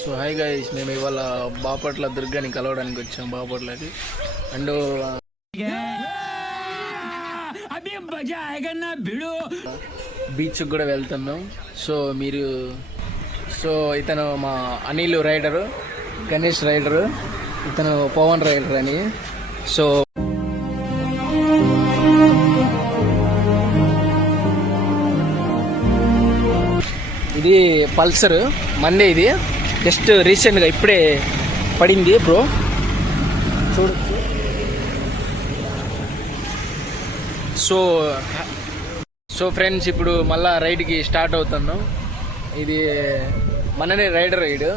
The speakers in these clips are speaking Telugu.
సో హాయ్ గైస్, మేము ఇవాళ బాపట్ల దుర్గాని కలవడానికి వచ్చాం బాపట్లకి. అండ్ బీచ్ కూడా వెళ్తున్నాం. సో ఇతను మా అనిల్ రైడరు, గణేష్ రైడరు, ఇతను పవన్ రైడర్ అని. సో ఇది పల్సర్ మందే, ఇది జస్ట్ రీసెంట్గా ఇప్పుడే పడింది బ్రో, చూడొచ్చు. సో ఫ్రెండ్స్, ఇప్పుడు మళ్ళా రైడ్కి స్టార్ట్ అవుతున్నాం. ఇది మననే రైడర్, రైడ్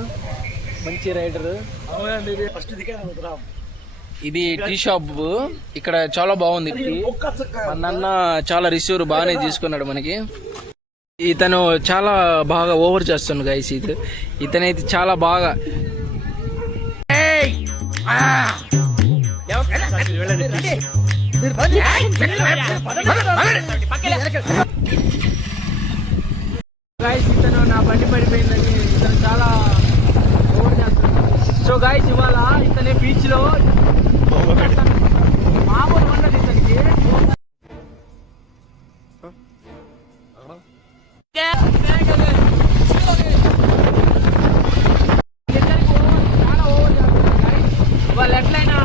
మంచి రైడర్. ఇది టీ షాప్, ఇక్కడ చాలా బాగుంది. మన నాన్న చాలా రిసీవర్ బాగానే తీసుకున్నాడు మనకి. ఇతను చాలా బాగా ఓవర్ చేస్తున్నాడు గైస్. ఇతనైతే చాలా బాగా గైస్, ఇతను నా బండి పడిపోయిందని ఇతను చాలా ఓవర్ చేస్తున్నాడు. సో గైస్, ఇవాళ ఇతనే బీచ్ లో మామూలు ఉండదు ఇతనికి. వాళ్ళు ఎట్లయినా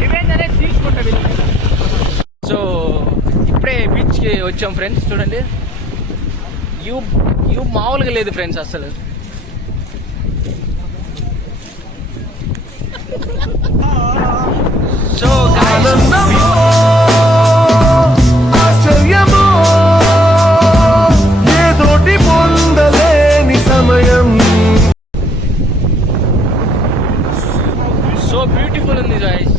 రివెంజ్ అనేది తీసుకుంటారు. సో ఇప్పుడే బీచ్కి వచ్చాం ఫ్రెండ్స్. చూడండి, యూ మామూలుగా లేదు ఫ్రెండ్స్ అసలు. సో సో బ్యూటిఫుల్ ఉంది గైస్.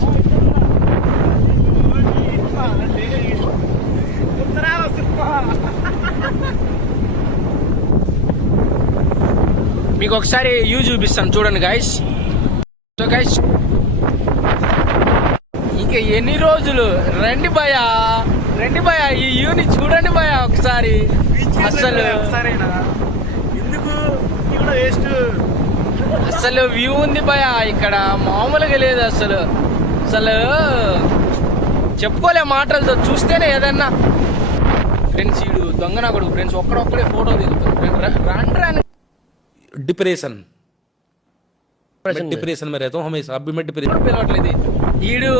మీకు ఒకసారి వ్యూ చూపిస్తాను, చూడండి గైస్. సో గైస్, ఇంకా ఎన్ని రోజులు రండి భయా ఈ వ్యూని చూడండి భయా ఒకసారి. అసలు వ్యూ ఉంది భయా, ఇక్కడ మామూలుగా లేదు అసలు. చెప్పుకోలే మాటలతో, చూస్తేనే ఏదన్నా. ఫ్రెండ్స్, ఈడు దొంగనా కొడుకు ఫ్రెండ్స్, ఒక్కడొక్కడే ఫోటో దిగుతాడు. రాని डिप्रेशन में रहता हूँ हमेशा. अभी मैं डिप्रेशन పిలవట్లేదు. ఈడు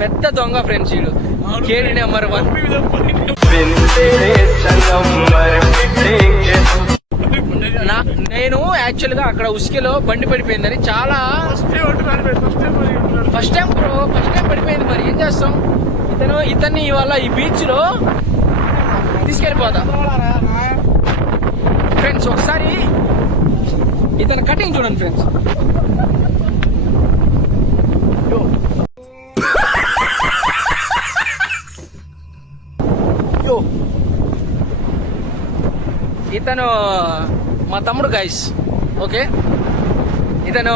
పెద్ద దొంగ ఫ్రెండ్స్. ఈడు కేడి నెంబర్ 1. నేను యాక్చువల్గా అక్కడ ఉసుకలో బండి పడిపోయిందని చాలా ఫస్ట్ టైం పడిపోయింది. మరి ఏం చేస్తాం, ఇతన్ని ఇవాళ ఈ బీచ్ లో తీసుకెళ్ళిపోతా ఫ్రెండ్స్. ఒకసారి ఇతను కటింగ్ చూడండి ఫ్రెండ్స్. ఇతను మా తమ్ముడు గైస్. ఓకే, ఇతను